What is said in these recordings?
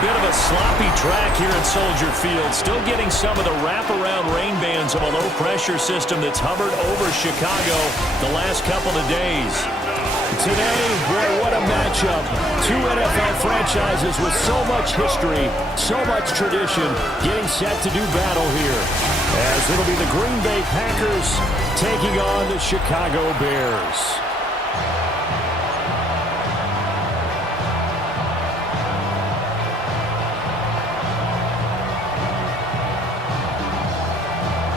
Bit of a sloppy track here at Soldier Field. Still getting some of the wraparound rain bands of a low-pressure system that's hovered over Chicago the last couple of days. Today, boy, what a matchup. Two NFL franchises with so much history, so much tradition, getting set to do battle here. As it'll be the Green Bay Packers taking on the Chicago Bears.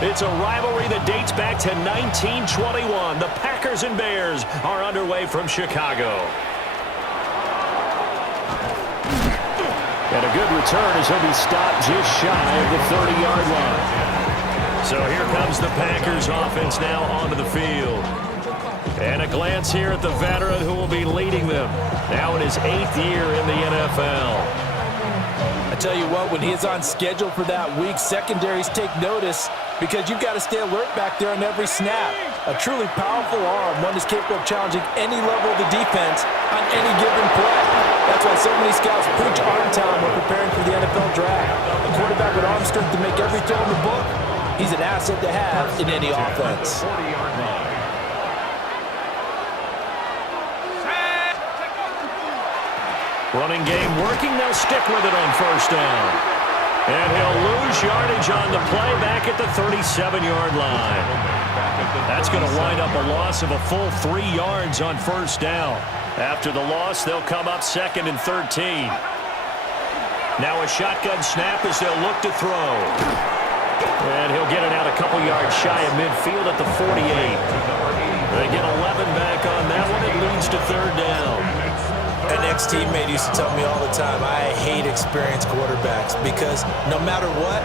It's a rivalry that dates back to 1921. The Packers and Bears are underway from Chicago. And a good return as he'll be stopped just shy of the 30-yard line. So here comes the Packers offense now onto the field. And a glance here at the veteran who will be leading them. Now in his 8th year in the NFL. I tell you what, when he is on schedule for that week, secondaries take notice because you've got to stay alert back there on every snap. A truly powerful arm, one is capable of challenging any level of the defense on any given play. That's why so many scouts preach arm talent when preparing for the NFL draft. A quarterback with arm strength to make every throw in the book, he's an asset to have in any offense. Running game working. They'll stick with it on first down. And he'll lose yardage on the play back at the 37-yard line. That's going to wind up a loss of a full 3 yards on first down. After the loss, they'll come up 2nd and 13. Now a shotgun snap as they'll look to throw. And he'll get it out a couple yards shy of midfield at the 48. They get 11 back on that one. It leads to 3rd down. An ex-teammate used to tell me all the time, I hate experienced quarterbacks because no matter what,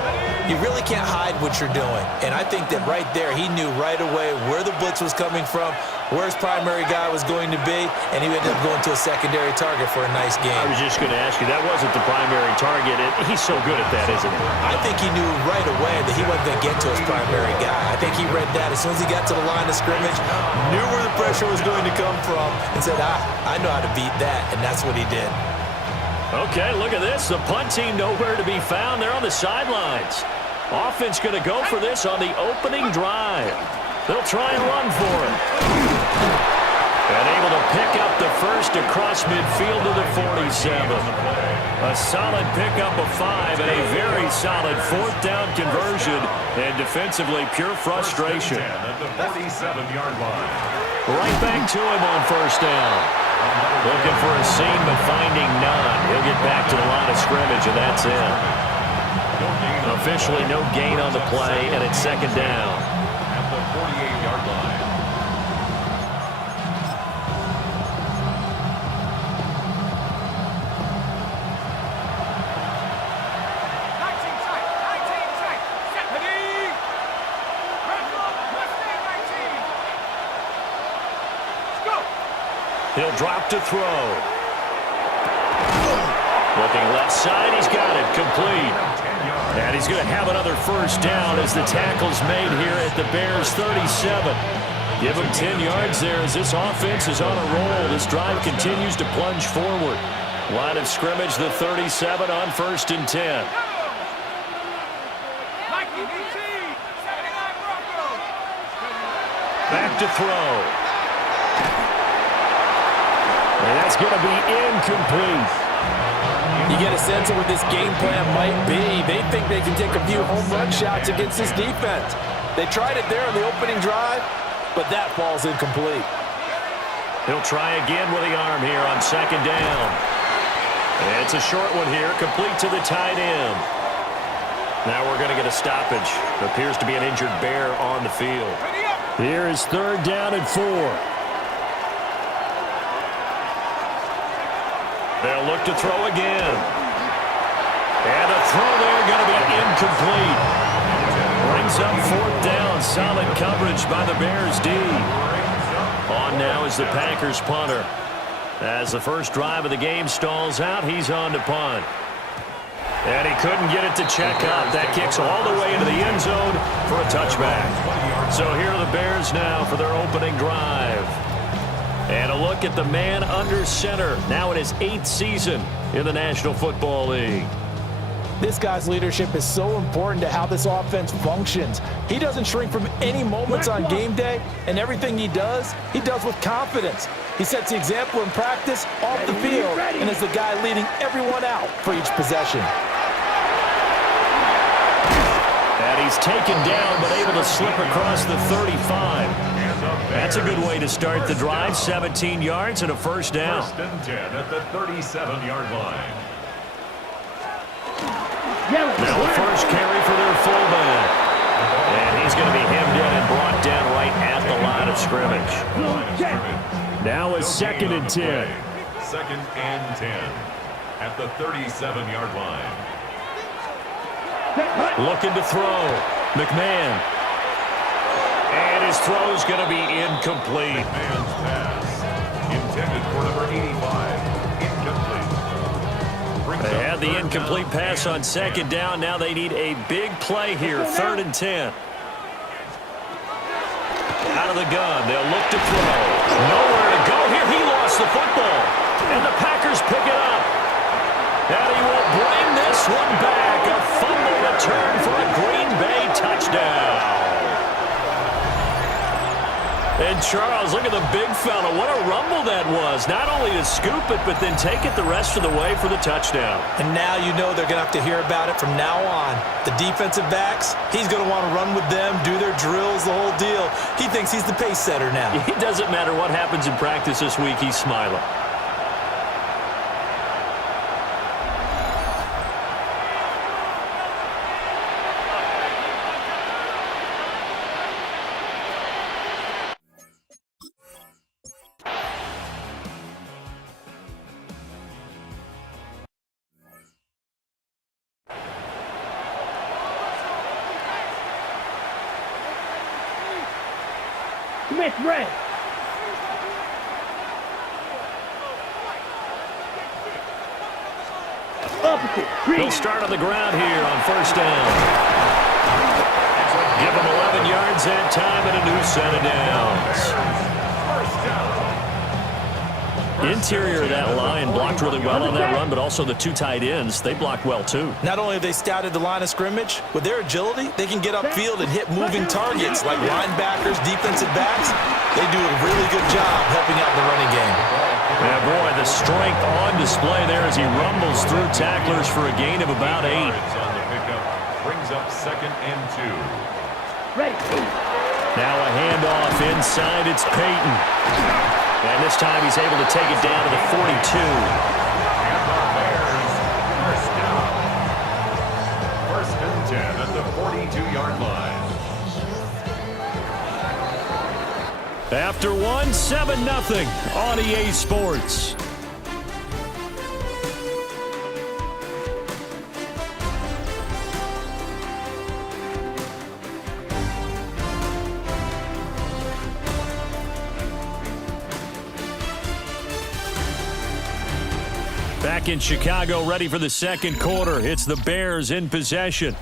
you really can't hide what you're doing. And I think that right there, he knew right away where the blitz was coming from, where his primary guy was going to be, and he ended up going to a secondary target for a nice game. I was just going to ask you, that wasn't the primary target. He's so good at that, isn't he? I think he knew right away that he wasn't going to get to his primary guy. I think he read that as soon as he got to the line of scrimmage, knew where the pressure was going to come from, and said, I know how to beat that, and that's what he did. Okay, look at this. The punt team nowhere to be found. They're on the sidelines. Offense going to go for this on the opening drive. They'll try and run for it. And able to pick up the first across midfield to the 47. A solid pickup of 5 and a very solid 4th down conversion. And defensively, pure frustration. At the 47-yard line. Right back to him on first down. Looking for a seam, but finding none. He'll get back to the line of scrimmage, and that's it. Officially no gain on the play, and it's 2nd down. At the 48-yard line. He'll drop to throw. Looking left side, he's got it, complete. And he's going to have another first down as the tackle's made here at the Bears' 37. Give him 10 yards there as this offense is on a roll. This drive continues to plunge forward. Line of scrimmage, the 37 on 1st and 10. Back to throw. And that's going to be incomplete. You get a sense of what this game plan might be. They think they can take a few home run shots against this defense. They tried it there on the opening drive, but that falls incomplete. He'll try again with the arm here on 2nd down. And it's a short one here, complete to the tight end. Now we're going to get a stoppage. Appears to be an injured Bear on the field. Here is 3rd down and 4. They'll look to throw again. And a throw there going to be incomplete. Brings up 4th down. Solid coverage by the Bears D. On now is the Packers punter. As the first drive of the game stalls out, he's on to punt. And he couldn't get it to check up. That kicks all the way into the end zone for a touchback. So here are the Bears now for their opening drive. And a look at the man under center, now in his 8th season in the National Football League. This guy's leadership is so important to how this offense functions. He doesn't shrink from any moments on game day, and everything he does with confidence. He sets the example in practice, off the field, and is the guy leading everyone out for each possession. And he's taken down, but able to slip across the 35. That's a good way to start the drive. 17 yards and a first down. First and 10 at the 37-yard line. Now the first carry for their fullback. And he's going to be hemmed in and brought down right at the line of scrimmage. Now a 2nd and 10. 2nd and 10 at the 37-yard line. Looking to throw. McMahon. And his throw's going to be incomplete. McMahon's pass intended for number 85. They had the incomplete pass on 2nd down. Now they need a big play here. 3rd and 10. Out of the gun. They'll look to throw. Nowhere to go here. He lost the football. And the Packers pick it up. And he will bring this one back. A fumble return for a Green Bay touchdown. And Charles, look at the big fella. What a rumble that was. Not only to scoop it, but then take it the rest of the way for the touchdown. And now you know they're going to have to hear about it from now on. The defensive backs, he's going to want to run with them, do their drills, the whole deal. He thinks he's the pace setter now. It doesn't matter what happens in practice this week. He's smiling. Smith red. Opposite. He'll start on the ground here on 1st down. Give him 11 yards that time and a new set of downs. Interior of that line blocked really well on that run, but also the 2 tight ends, they blocked well too. Not only have they scouted the line of scrimmage, with their agility, they can get upfield and hit moving targets like linebackers, defensive backs. They do a really good job helping out the running game. Yeah, boy, the strength on display there as he rumbles through tacklers for a gain of about 8. On the pickup brings up 2nd and 2. Ready. Now a handoff inside. It's Peyton. And this time he's able to take it down to the 42. And the Bears first down. 1st and 10 at the 42-yard line. After one, 7-0 on EA Sports. Back in Chicago, ready for the 2nd quarter. It's the Bears in possession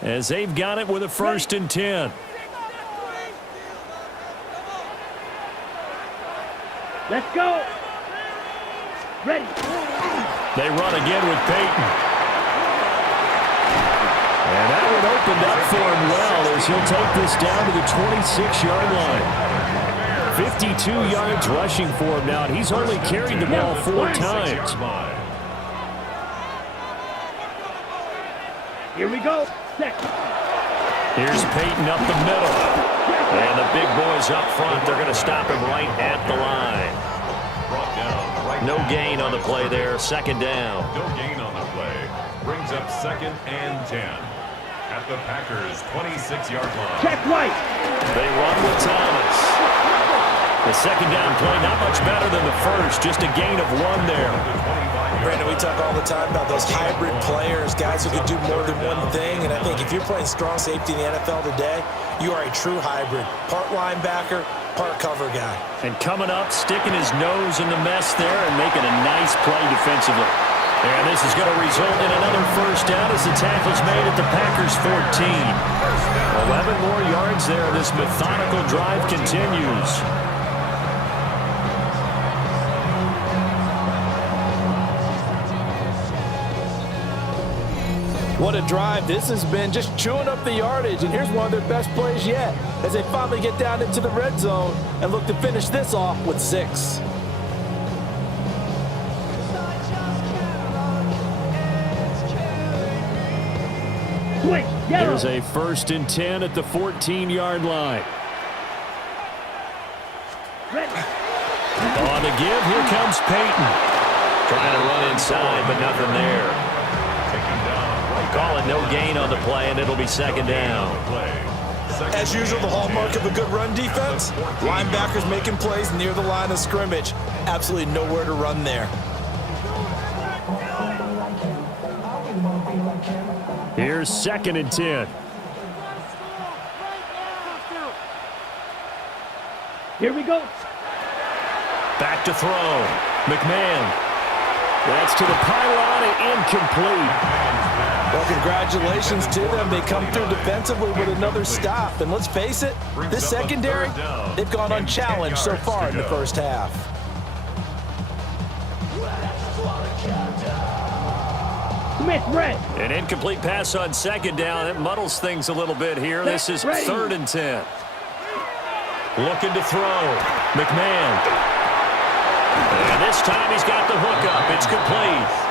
as they've got it with a 1st and 10. Let's go. Ready. They run again with Peyton. And that one opened up for him well as he'll take this down to the 26-yard line. 52 yards rushing for him now, and he's only carried the ball 4 times. Here we go. Set. Here's Peyton up the middle. And the big boys up front, they're going to stop him right at the line. Brought down right No now. gain on the play there, 2nd down. No gain on the play. Brings up 2nd and 10 at the Packers' 26-yard line. Check right. They run with Thomas. The 2nd down play, not much better than the first, just a gain of 1 there. Brandon, we talk all the time about those hybrid players, guys who can do more than one thing, and I think if you're playing strong safety in the NFL today, you are a true hybrid. Part linebacker, part cover guy. And coming up, sticking his nose in the mess there and making a nice play defensively. And this is going to result in another first down as the tackle's made at the Packers' 14. 11 more yards there. This methodical drive continues. What a drive this has been, just chewing up the yardage. And here's one of their best plays yet as they finally get down into the red zone and look to finish this off with 6. Switch. Yellow. Here's a 1st and 10 at the 14-yard line. Ready. On the give, here comes Peyton. Trying to run inside, but nothing there. Call it no gain on the play, and it'll be 2nd down. As usual, the hallmark of a good run defense, linebackers making plays near the line of scrimmage. Absolutely nowhere to run there. Here's 2nd and 10. Here we go. Back to throw. McMahon. That's to the pylon and incomplete. Well, congratulations to them. They come through defensively with another stop. And let's face it, this secondary, they've gone unchallenged so far in the first half. Smith, red. An incomplete pass on 2nd down. It muddles things a little bit here. This is 3rd and 10. Looking to throw. McMahon. And this time he's got the hook up. It's complete.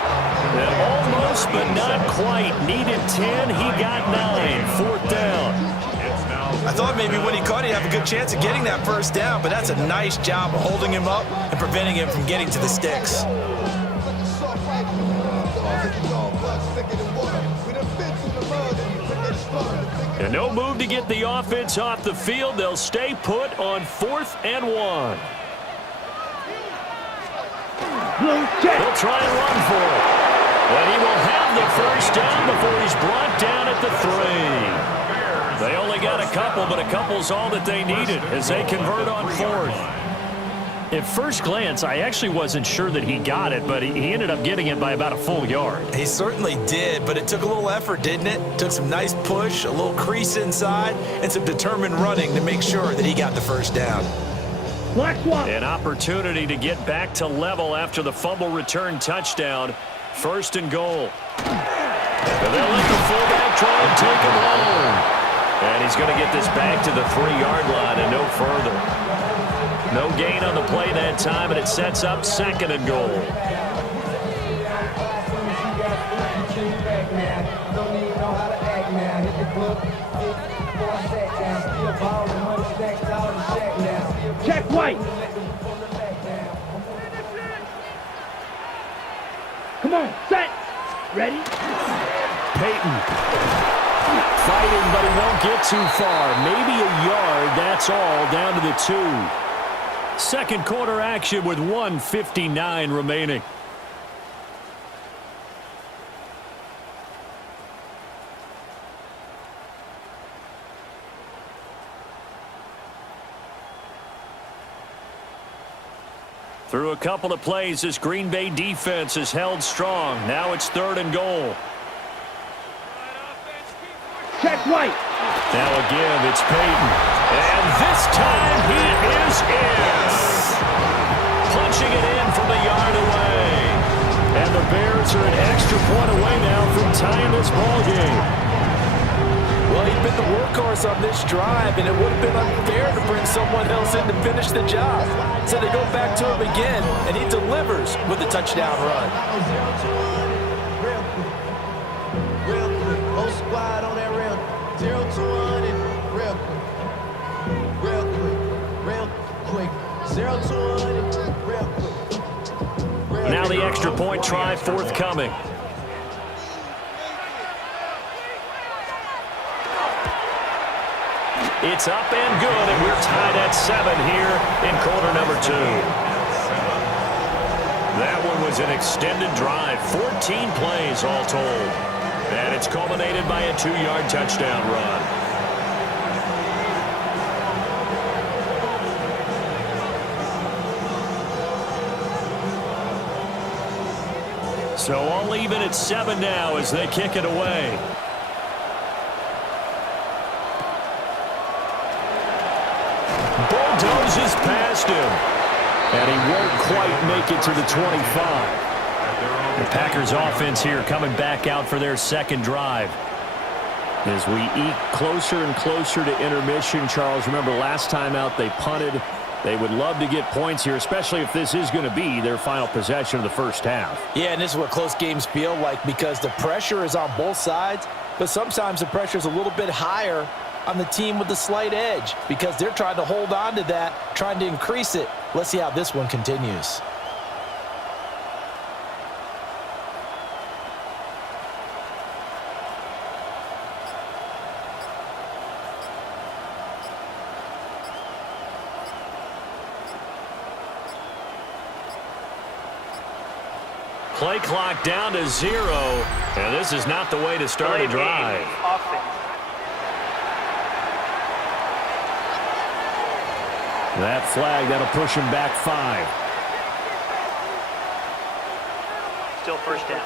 And almost, but not quite. Needed 10. He got 9. 4th down. I thought maybe when he caught it, he'd have a good chance of getting that first down, but that's a nice job of holding him up and preventing him from getting to the sticks. And no move to get the offense off the field. They'll stay put on 4th and 1. He'll try and run for it. And he will have the first down before he's brought down at the 3. They only got a couple, but a couple's all that they needed as they convert on 4th. At first glance, I actually wasn't sure that he got it, but he ended up getting it by about a full yard. He certainly did, but it took a little effort, didn't it? Took some nice push, a little crease inside, and some determined running to make sure that he got the first down. An opportunity to get back to level after the fumble return touchdown. 1st and goal. And they'll let the fullback try and take him home. And he's going to get this back to the 3-yard line and no further. No gain on the play that time, and it sets up 2nd and goal. Check White. Come on, set. Ready? Peyton. Fighting, but he won't get too far. Maybe a yard, that's all, down to the 2. 2nd quarter action with 1:59 remaining. Through a couple of plays, this Green Bay defense has held strong. Now it's 3rd and goal. Check White. Now again, it's Peyton. And this time he is in. Punching it in from a yard away. And the Bears are an extra point away now from tying this ball game. Well, he's been the workhorse on this drive, and it would have been unfair to bring someone else in to finish the job. So they go back to him again, and he delivers with a touchdown run. Real quick, whole squad on that rail. 0 to 100, real quick. 0 to 100, real quick. Now the extra point try forthcoming. It's up and good, and we're tied at 7 here in quarter number 2. That one was an extended drive, 14 plays all told. And it's culminated by a 2-yard touchdown run. So all even at 7 now as they kick it away. Bulldozes past him. And he won't quite make it to the 25. The Packers offense here coming back out for their second drive. As we eke closer and closer to intermission, Charles, remember last time out they punted. They would love to get points here, especially if this is going to be their final possession of the first half. Yeah, and this is what close games feel like because the pressure is on both sides, but sometimes the pressure is a little bit higher on the team with the slight edge because they're trying to hold on to that, trying to increase it. Let's see how this one continues. Play clock down to 0. And this is not the way to start a drive. That flag, that'll push him back 5. Still first down.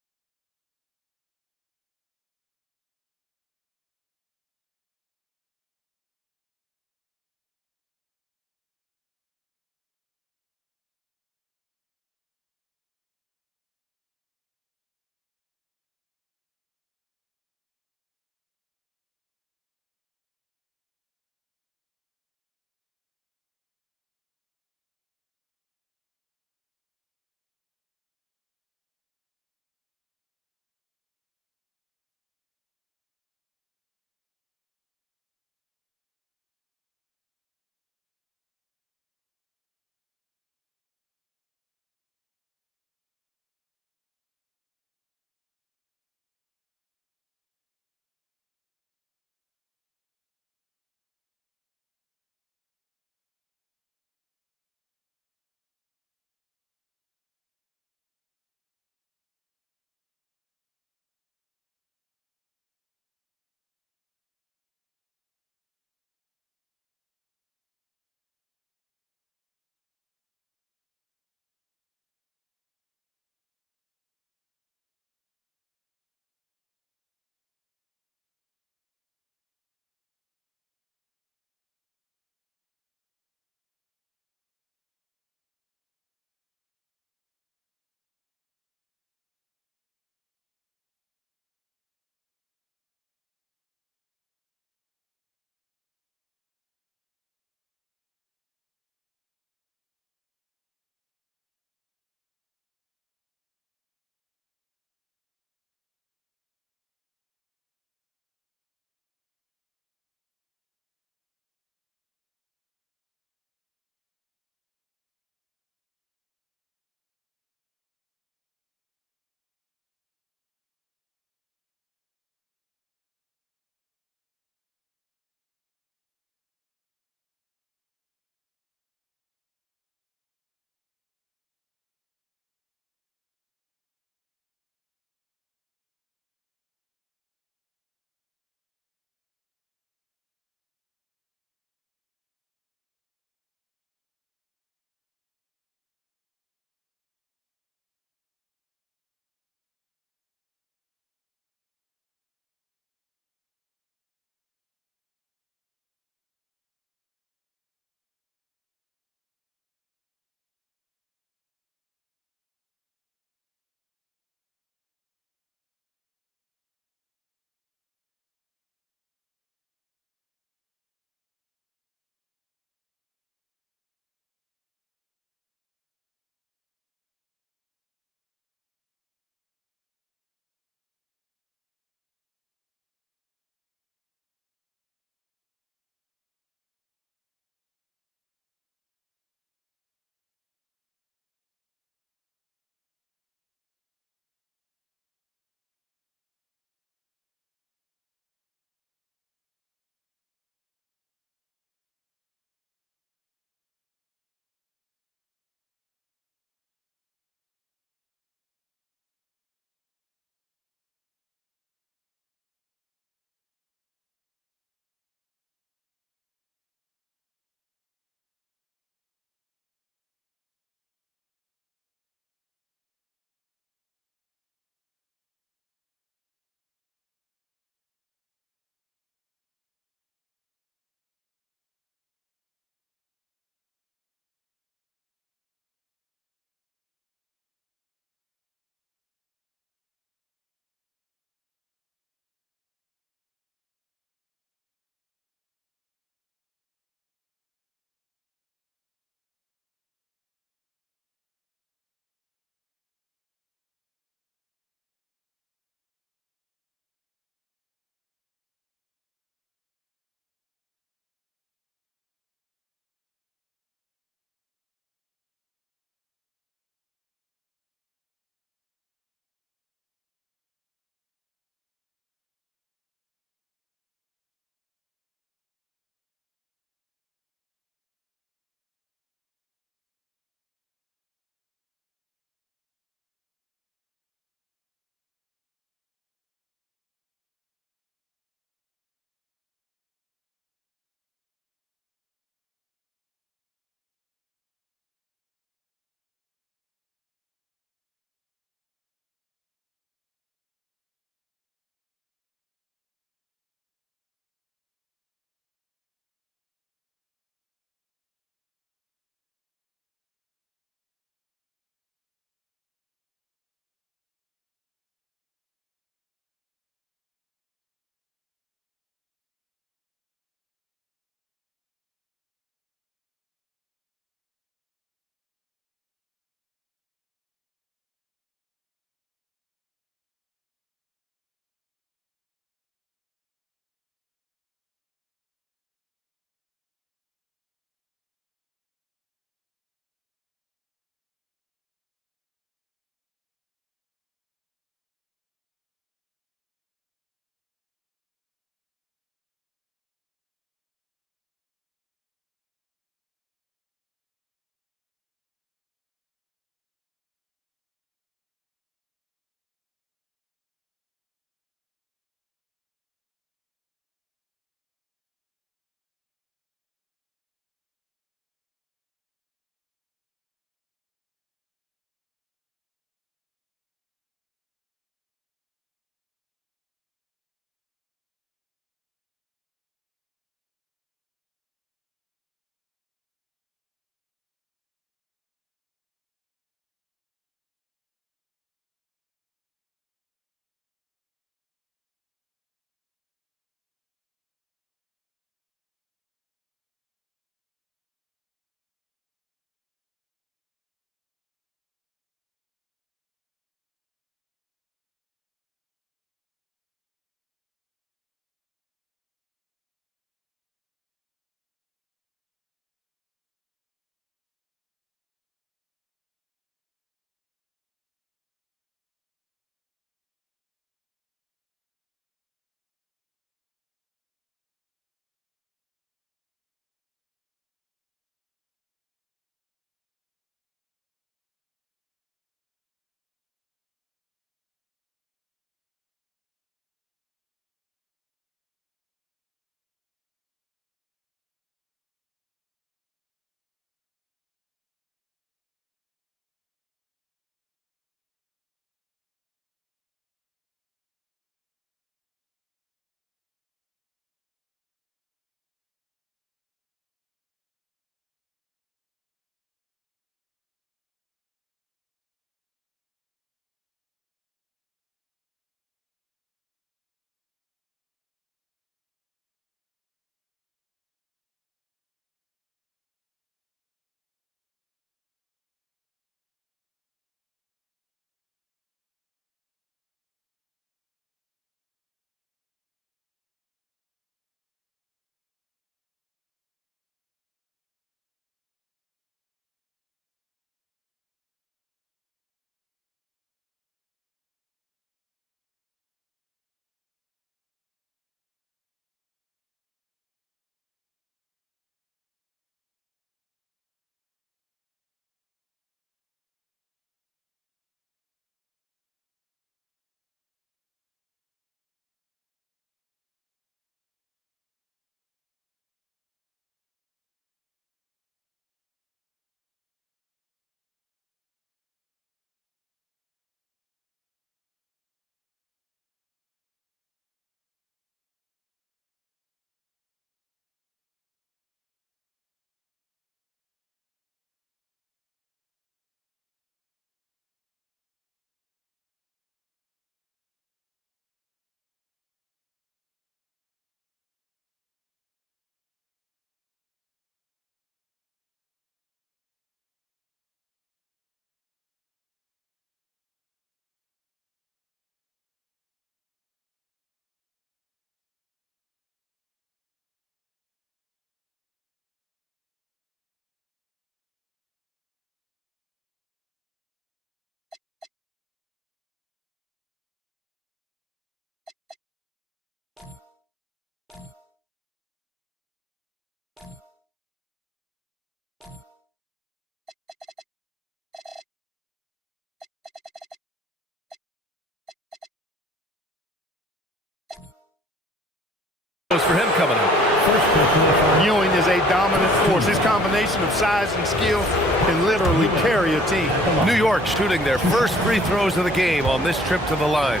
combination of size and skill can literally carry a team. New York shooting their first free throws of the game on this trip to the line.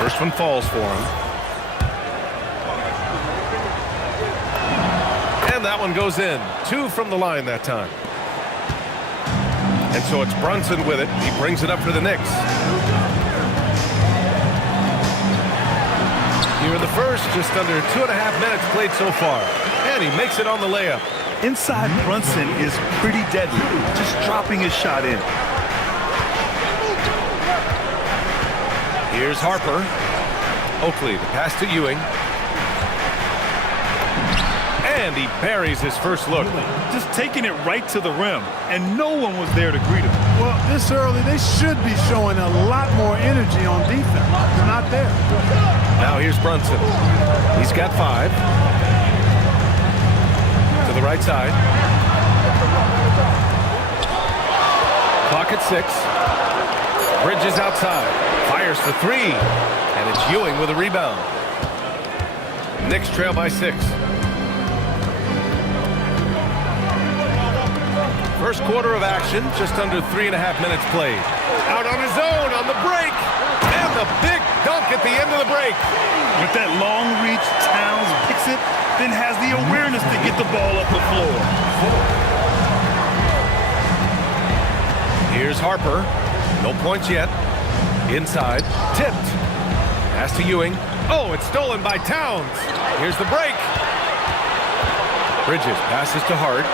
First one falls for him. And that one goes in. 2 from the line that time. And so it's Brunson with it. He brings it up for the Knicks. Here in the first, just under 2.5 minutes played so far. And he makes it on the layup. Inside Brunson is pretty deadly, just dropping his shot in. Here's Harper. Oakley, the pass to Ewing. And he buries his first look. Just taking it right to the rim, and no one was there to greet him. Well, this early, they should be showing a lot more energy on defense. They're not there. Now here's Brunson. He's got 5. To the right side. Clock at 6. Bridges outside. Fires for 3. And it's Ewing with a rebound. Knicks trail by 6. First quarter of action, just under 3.5 minutes played. Out on his own on the break. And the big dunk at the end of the break. With that long reach, Towns picks it, then has the awareness to get the ball up the floor. Here's Harper. No points yet. Inside. Tipped. Pass to Ewing. Oh, it's stolen by Towns. Here's the break. Bridges passes to Hart.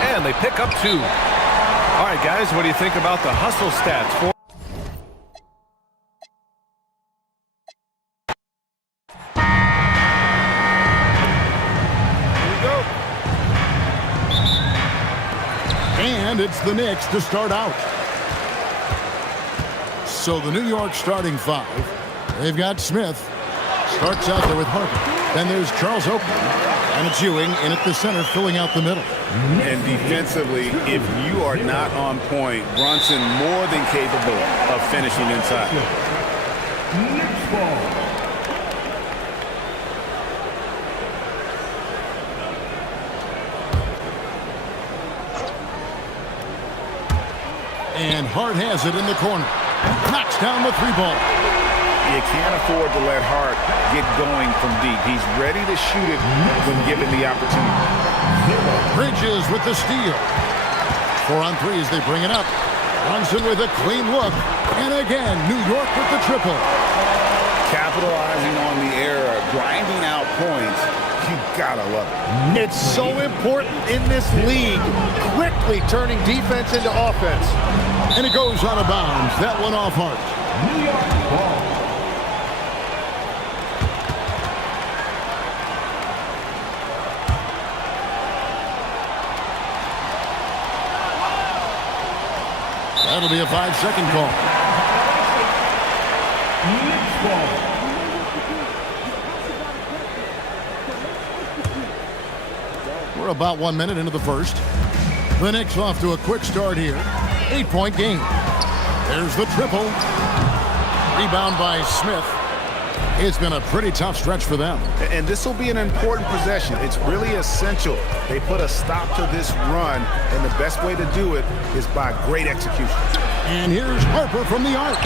And they pick up 2. All right, guys, what do you think about the hustle stats for? And it's the Knicks to start out. So the New York starting 5. They've got Smith. Starts out there with Harper. Then there's Charles Oakley. And it's Ewing in at the center, filling out the middle. And defensively, if you are not on point, Brunson more than capable of finishing inside. Knicks ball. And Hart has it in the corner. Knocks down the 3-ball. You can't afford to let Hart get going from deep. He's ready to shoot it when given the opportunity. Bridges with the steal. 4 on 3 as they bring it up. Brunson with a clean look. And again, New York with the triple. Capitalizing on the error, grinding out points. You gotta love it. It's so important in this league, quickly turning defense into offense. And it goes out of bounds. That one off Hart. New York ball. That'll be a 5-second call. Knicks ball. We're about 1 minute into the first. The Knicks off to a quick start here. 8-point game. There's the triple. Rebound by Smith. It's been a pretty tough stretch for them. And this will be an important possession. It's really essential. They put a stop to this run, and the best way to do it is by great execution. And here's Harper from the arc.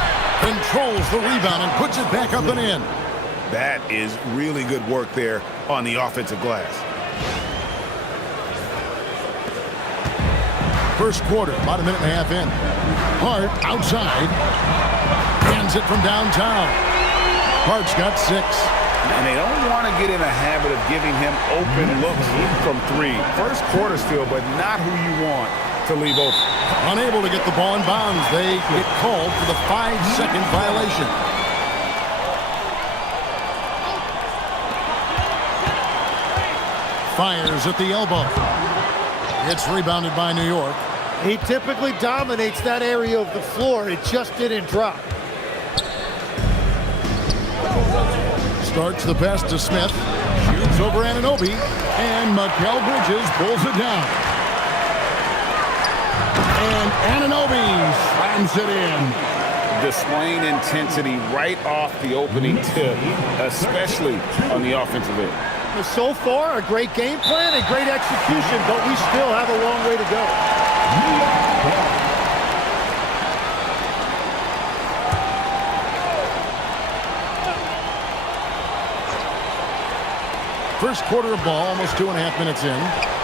Controls the rebound and puts it back up and in. That is really good work there on the offensive glass. First quarter, about 1.5 minutes in. Hart outside. Hands it from downtown. Hart's got 6. And they don't want to get in a habit of giving him open looks from 3. First quarter still, but not who you want to leave open. Unable to get the ball in bounds. They get called for the 5-second violation. Fires at the elbow. It's rebounded by New York. He typically dominates that area of the floor. It just didn't drop. Starts the pass to Smith. Shoots over Anunoby. And Mikal Bridges pulls it down. And Anunoby slams it in. displaying intensity right off the opening tip, especially on the offensive end. So far, a great game plan and great execution, but we still have a long way to go. First quarter of ball, almost 2.5 minutes in.